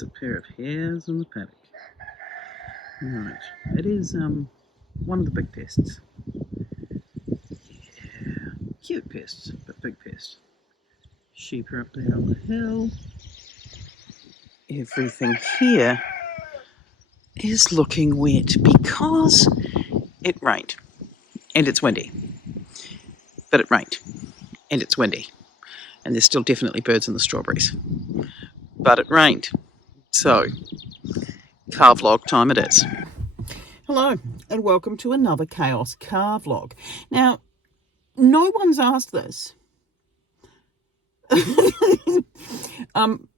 It's a pair of hares in the paddock. Right, it is one of the big pests. Yeah, cute pests, but big pests. Sheep are up there on the hill. Everything here is looking wet because it rained and it's windy. But it rained and it's windy. And there's still definitely birds in the strawberries. But it rained. So, car vlog time it is. Hello, and welcome to another Chaos car vlog. Now, no one's asked this.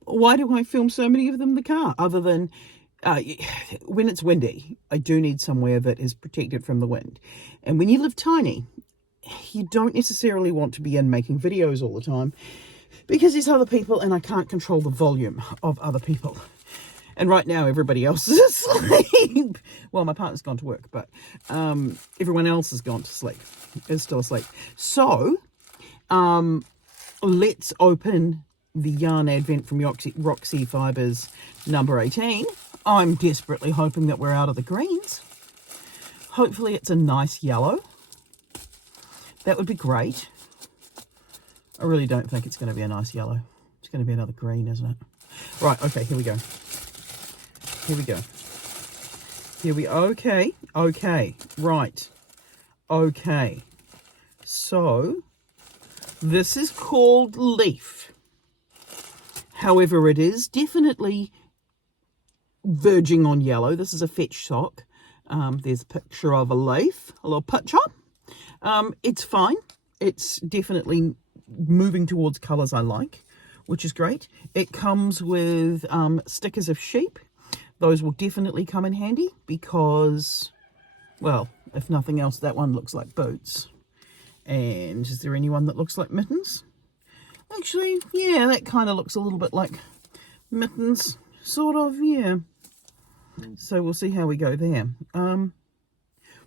Why do I film so many of them in the car? Other than when it's windy, I do need somewhere that is protected from the wind. And when you live tiny, you don't necessarily want to be in making videos all the time because there's other people and I can't control the volume of other people. And right now everybody else is asleep. Well, my partner's gone to work, but everyone else has gone to sleep, is still asleep. So let's open the yarn advent from Roxy Fibers number 18. I'm desperately hoping that we're out of the greens. Hopefully it's a nice yellow. That would be great. I really don't think it's going to be a nice yellow. It's going to be another green, isn't it? Right, okay, here we go. Here we go. Okay, right. Okay. So, this is called Leaf. However, it is definitely verging on yellow. This is a fetch sock. There's a picture of a leaf, a little picture. It's fine. It's definitely moving towards colours I like, which is great. It comes with stickers of sheep. Those will definitely come in handy because, well, if nothing else, that one looks like boots. And is there anyone that looks like mittens? Actually, yeah, that kind of looks a little bit like mittens, sort of, yeah. So we'll see how we go there.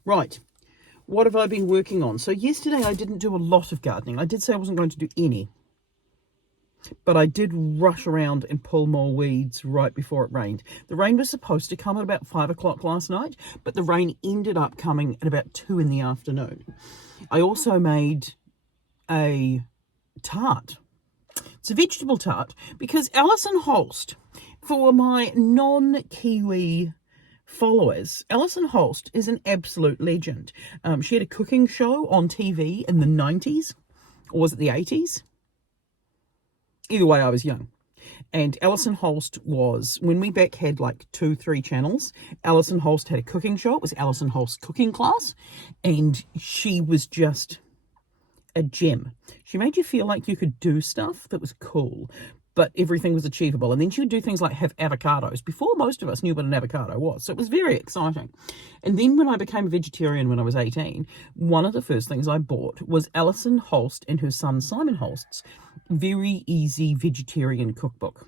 Right. What have I been working on? So yesterday I didn't do a lot of gardening. I did say I wasn't going to do any. But I did rush around and pull more weeds right before it rained. The rain was supposed to come at about 5 o'clock last night, but the rain ended up coming at about 2 in the afternoon. I also made a tart. It's a vegetable tart because Alison Holst, for my non-Kiwi followers, Alison Holst is an absolute legend. She had a cooking show on TV in the 90s, or was it the 80s? Either way, I was young. And Alison Holst was, when we back had like 2-3 channels, Alison Holst had a cooking show. It was Alison Holst's cooking class. And she was just a gem. She made you feel like you could do stuff that was cool, but everything was achievable. And then she would do things like have avocados before most of us knew what an avocado was. So it was very exciting. And then when I became a vegetarian when I was 18, one of the first things I bought was Alison Holst and her son Simon Holst's Very Easy Vegetarian Cookbook.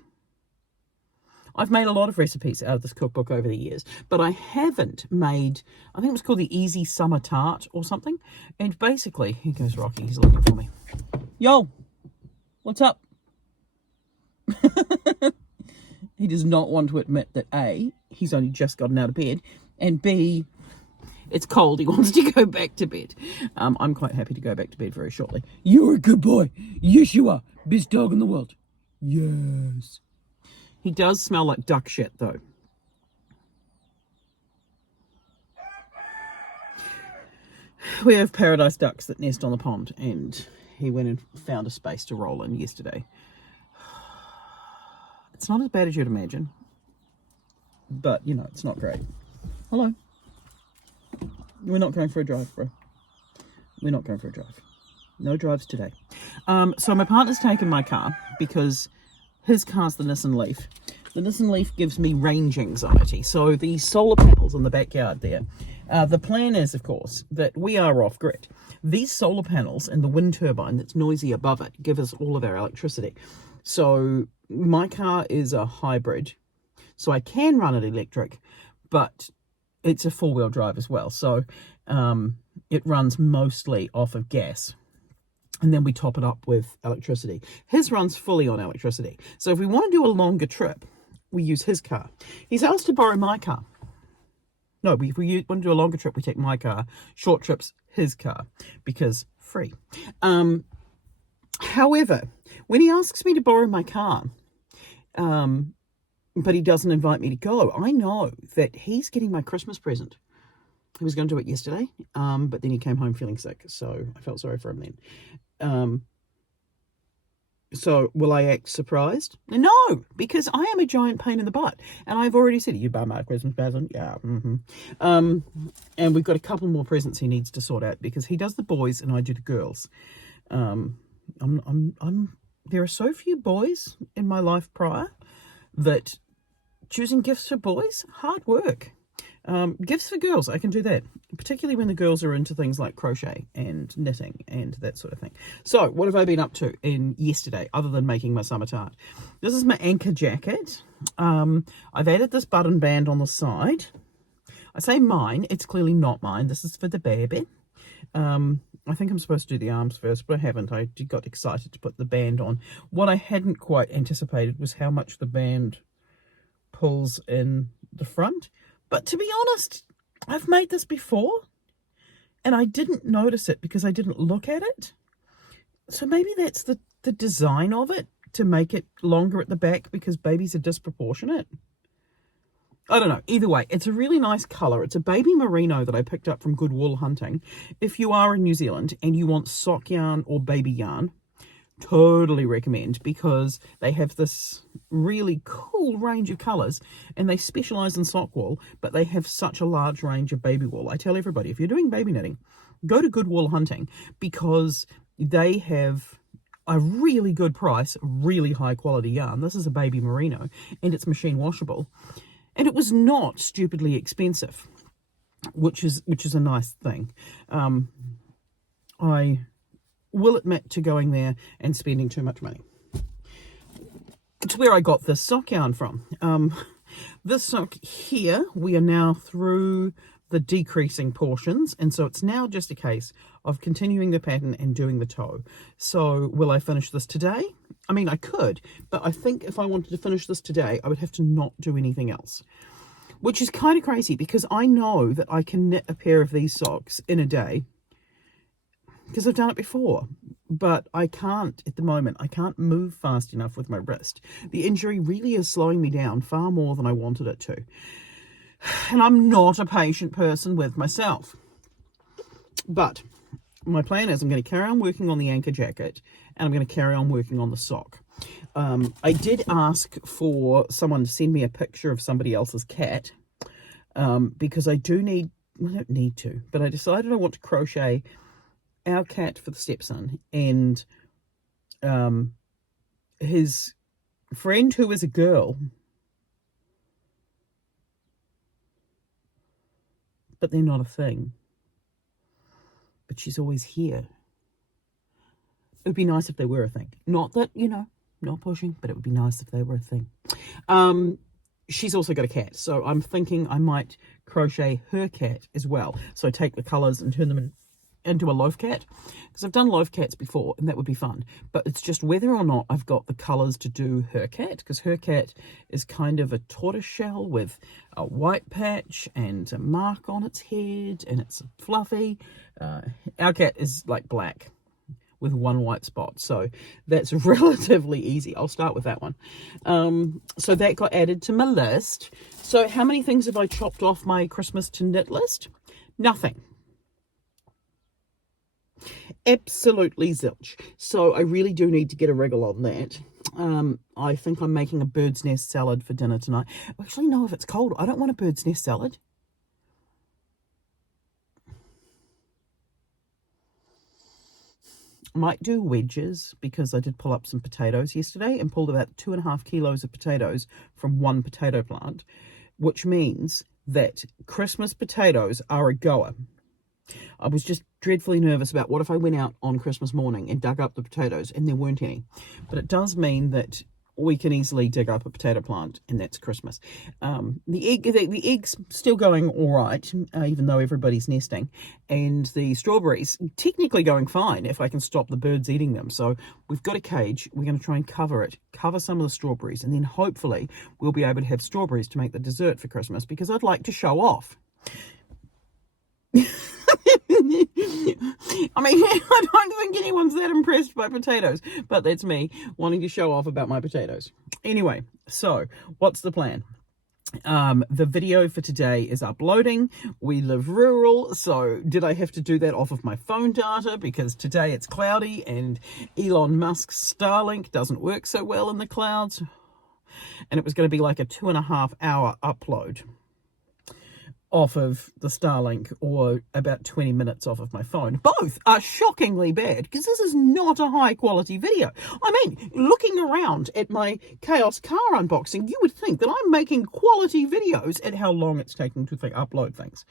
I've made a lot of recipes out of this cookbook over the years, but I haven't made, I think it was called the Easy Summer Tart or something. And basically, here goes Rocky, he's looking for me. Yo, what's up? He does not want to admit that A, he's only just gotten out of bed, and B, it's cold, he wants to go back to bed. I'm quite happy to go back to bed very shortly. You're a good boy. Yes, you are. Best dog in the world. Yes. He does smell like duck shit, though. We have paradise ducks that nest on the pond, and he went and found a space to roll in yesterday. It's not as bad as you'd imagine, but, you know, it's not great. Hello. We're not going for a drive, bro. We're not going for a drive. No drives today. So my partner's taken my car because his car's the Nissan Leaf. The Nissan Leaf gives me range anxiety. So the solar panels in the backyard there, the plan is, of course, that we are off-grid. These solar panels and the wind turbine that's noisy above it give us all of our electricity. So my car is a hybrid, so I can run it electric, but it's a four-wheel drive as well. So it runs mostly off of gas, and then we top it up with electricity. His runs fully on electricity. So if we want to do a longer trip, we use his car. He's asked to borrow my car. No, if we want to do a longer trip, we take my car. Short trips, his car, because free. However, when he asks me to borrow my car, but he doesn't invite me to go, I know that he's getting my Christmas present. He was going to do it yesterday, but then he came home feeling sick, so I felt sorry for him then. So will I act surprised? No, because I am a giant pain in the butt, and I've already said, you buy my Christmas present? Yeah. And we've got a couple more presents he needs to sort out, because he does the boys and I do the girls. There are so few boys in my life prior that choosing gifts for boys, hard work. Gifts for girls, I can do that, particularly when the girls are into things like crochet and knitting and that sort of thing. So what have I been up to in yesterday other than making my summer tart? This is my anchor jacket. I've added this button band on the side. I say mine, it's clearly not mine. This is for the baby. I think I'm supposed to do the arms first, but I haven't. I got excited to put the band on. What I hadn't quite anticipated was how much the band pulls in the front. But to be honest, I've made this before, and I didn't notice it because I didn't look at it. So maybe that's the design of it, to make it longer at the back because babies are disproportionate. I don't know. Either way, it's a really nice colour. It's a baby merino that I picked up from Good Wool Hunting. If you are in New Zealand and you want sock yarn or baby yarn, totally recommend, because they have this really cool range of colours and they specialise in sock wool, but they have such a large range of baby wool. I tell everybody, if you're doing baby knitting, go to Good Wool Hunting, because they have a really good price, really high quality yarn. This is a baby merino and it's machine washable. And it was not stupidly expensive, which is a nice thing. I will admit to going there and spending too much money. It's where I got this sock yarn from. This sock here, we are now through the decreasing portions, and so it's now just a case of continuing the pattern and doing the toe. So will I finish this today? I mean, I could, but I think if I wanted to finish this today, I would have to not do anything else, which is kind of crazy, because I know that I can knit a pair of these socks in a day because I've done it before, but I can't at the moment. I can't move fast enough with my wrist. The injury really is slowing me down far more than I wanted it to. And I'm not a patient person with myself. But my plan is I'm going to carry on working on the anchor jacket, and I'm going to carry on working on the sock. I did ask for someone to send me a picture of somebody else's cat, because I don't need to, but I decided I want to crochet our cat for the stepson, and his friend who is a girl, but they're not a thing. But she's always here. It would be nice if they were a thing. Not that, not pushing, but it would be nice if they were a thing. She's also got a cat, so I'm thinking I might crochet her cat as well. So take the colours and turn them into a loaf cat, because I've done loaf cats before and that would be fun, but it's just whether or not I've got the colours to do her cat, because her cat is kind of a tortoise shell with a white patch and a mark on its head, and it's fluffy. Our cat is like black with one white spot, so that's relatively easy. I'll start with that one. So that got added to my list. So how many things have I chopped off my Christmas to knit list? Nothing. Absolutely zilch. So I really do need to get a wriggle on that. I think I'm making a bird's nest salad for dinner tonight. Actually, no, if it's cold, I don't want a bird's nest salad. Might do wedges, because I did pull up some potatoes yesterday and pulled about 2.5 kilos of potatoes from one potato plant, which means that Christmas potatoes are a goer. I was just dreadfully nervous about what if I went out on Christmas morning and dug up the potatoes and there weren't any. But it does mean that we can easily dig up a potato plant, and that's Christmas. The egg's still going all right, even though everybody's nesting, and the strawberries technically going fine if I can stop the birds eating them. So we've got a cage. We're going to try and cover some of the strawberries, and then hopefully we'll be able to have strawberries to make the dessert for Christmas, because I'd like to show off. I mean, I don't think anyone's that impressed by potatoes, but that's me wanting to show off about my potatoes. Anyway, so what's the plan? The video for today is uploading. We live rural, so did I have to do that off of my phone data, because today it's cloudy and Elon Musk's Starlink doesn't work so well in the clouds, and it was going to be like a 2.5 hour upload off of the Starlink, or about 20 minutes off of my phone. Both are shockingly bad, because this is not a high quality video. I mean, looking around at my Chaos car unboxing, you would think that I'm making quality videos at how long it's taking to upload things.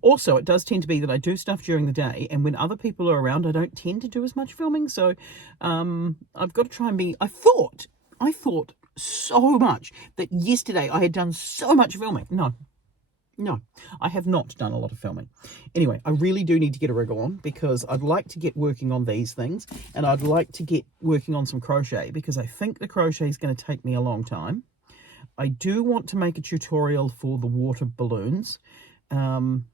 Also, it does tend to be that I do stuff during the day, and when other people are around, I don't tend to do as much filming. So I've got to try and be... I thought so much that yesterday I had done so much filming. No, I have not done a lot of filming. Anyway, I really do need to get a rig on, because I'd like to get working on these things, and I'd like to get working on some crochet, because I think the crochet is going to take me a long time. I do want to make a tutorial for the water balloons. I'm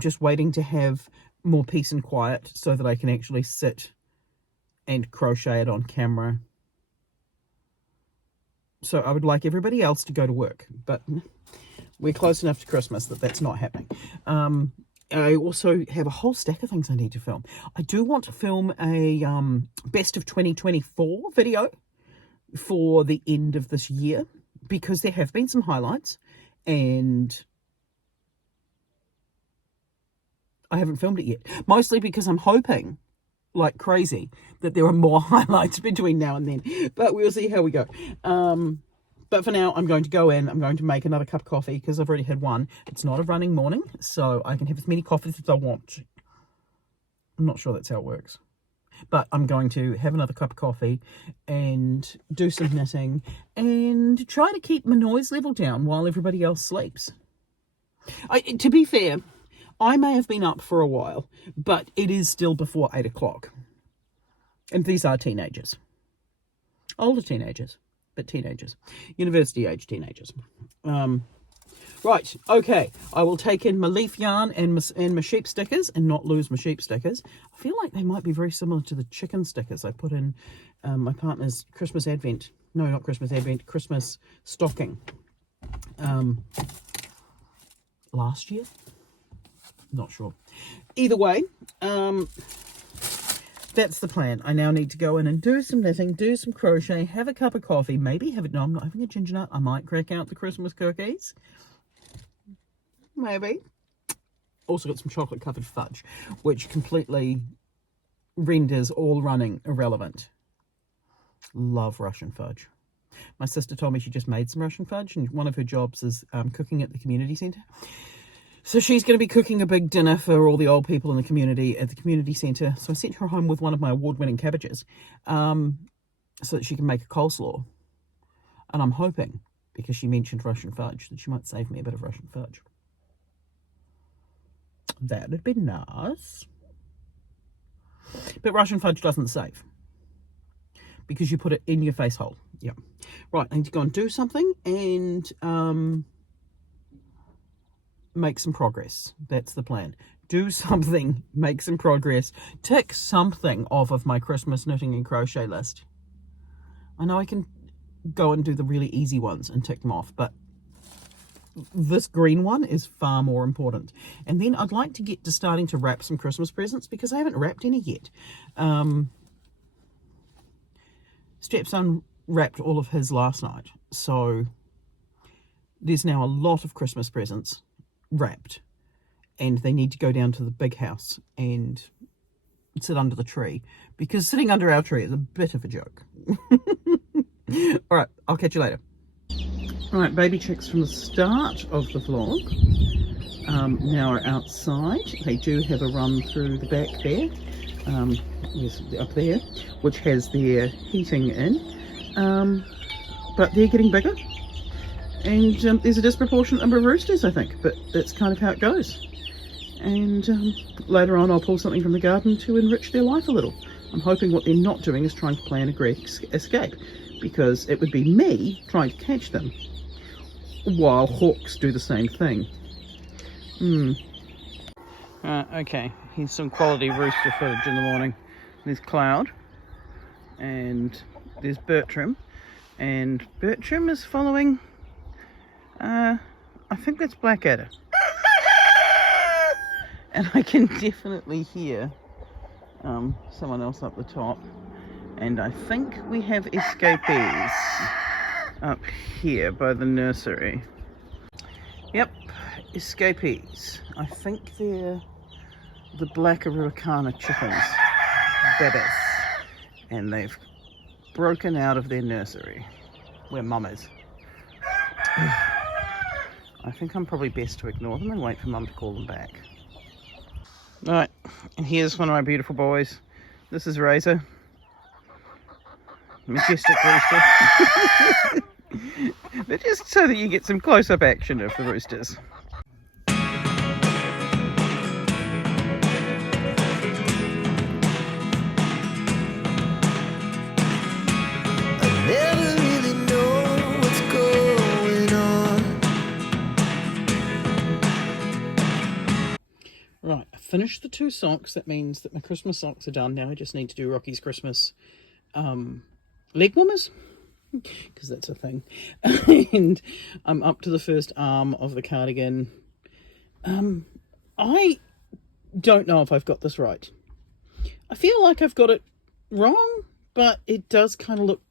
just waiting to have more peace and quiet so that I can actually sit and crochet it on camera. So I would like everybody else to go to work, but we're close enough to Christmas that that's not happening. I also have a whole stack of things I need to film. I do want to film a best of 2024 video for the end of this year, because there have been some highlights, and I haven't filmed it yet. Mostly because I'm hoping like crazy that there are more highlights between now and then, but we'll see how we go. But for now, I'm going to go in, I'm going to make another cup of coffee, because I've already had one. It's not a running morning, so I can have as many coffees as I want. I'm not sure that's how it works, but I'm going to have another cup of coffee and do some knitting and try to keep my noise level down while everybody else sleeps. To be fair, I may have been up for a while, but it is still before 8 o'clock. And these are teenagers. Older teenagers, but teenagers. University-age teenagers. Right, okay. I will take in my leaf yarn and my sheep stickers, and not lose my sheep stickers. I feel like they might be very similar to the chicken stickers I put in my partner's Christmas Advent. No, not Christmas Advent. Christmas stocking. Last year? Not sure. Either way, that's the plan. I now need to go in and do some knitting, do some crochet, have a cup of coffee, maybe have it. No, I'm not having a ginger nut. I might crack out the Christmas cookies. Maybe. Also got some chocolate covered fudge, which completely renders all running irrelevant. Love Russian fudge. My sister told me she just made some Russian fudge, and one of her jobs is cooking at the community centre. So she's going to be cooking a big dinner for all the old people in the community at the community centre. So I sent her home with one of my award-winning cabbages so that she can make a coleslaw. And I'm hoping, because she mentioned Russian fudge, that she might save me a bit of Russian fudge. That'd be nice. But Russian fudge doesn't save, because you put it in your face hole. Yeah. Right, I need to go and do something and make some progress. That's the plan. Do something, make some progress, tick something off of my Christmas knitting and crochet list. I know I can go and do the really easy ones and tick them off, but this green one is far more important. And then I'd like to get to starting to wrap some Christmas presents, because I haven't wrapped any yet. Stepson wrapped all of his last night, so there's now a lot of Christmas presents wrapped, and they need to go down to the big house and sit under the tree, because sitting under our tree is a bit of a joke. All right, I'll catch you later. All right, baby chicks from the start of the vlog now are outside. They do have a run through the back there. yes, up there, which has their heating in, but they're getting bigger, and there's a disproportionate number of roosters, I think, but that's kind of how it goes. And later on I'll pull something from the garden to enrich their life a little. I'm hoping what they're not doing is trying to plan a great escape, because it would be me trying to catch them while hawks do the same thing. Okay, here's some quality rooster footage in the morning. There's Cloud, and there's Bertram, and Bertram is following, I think that's Blackadder. And I can definitely hear someone else up the top, and I think we have escapees up here by the nursery. Yep, escapees. I think they're the black Araucana chickens, bebes, and they've broken out of their nursery where mum is. I think I'm probably best to ignore them and wait for mum to call them back. Right, and here's one of my beautiful boys. This is Razor. Majestic rooster. But just so that you get some close-up action of the roosters. Right, I finished the 2 socks. That means that my Christmas socks are done now. I just need to do Rocky's Christmas leg warmers, because that's a thing. And I'm up to the first arm of the cardigan. I don't know if I've got this right. I feel like I've got it wrong, but it does kind of look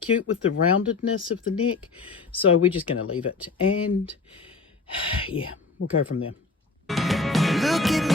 cute with the roundedness of the neck. So we're just going to leave it. And yeah, we'll go from there. Look at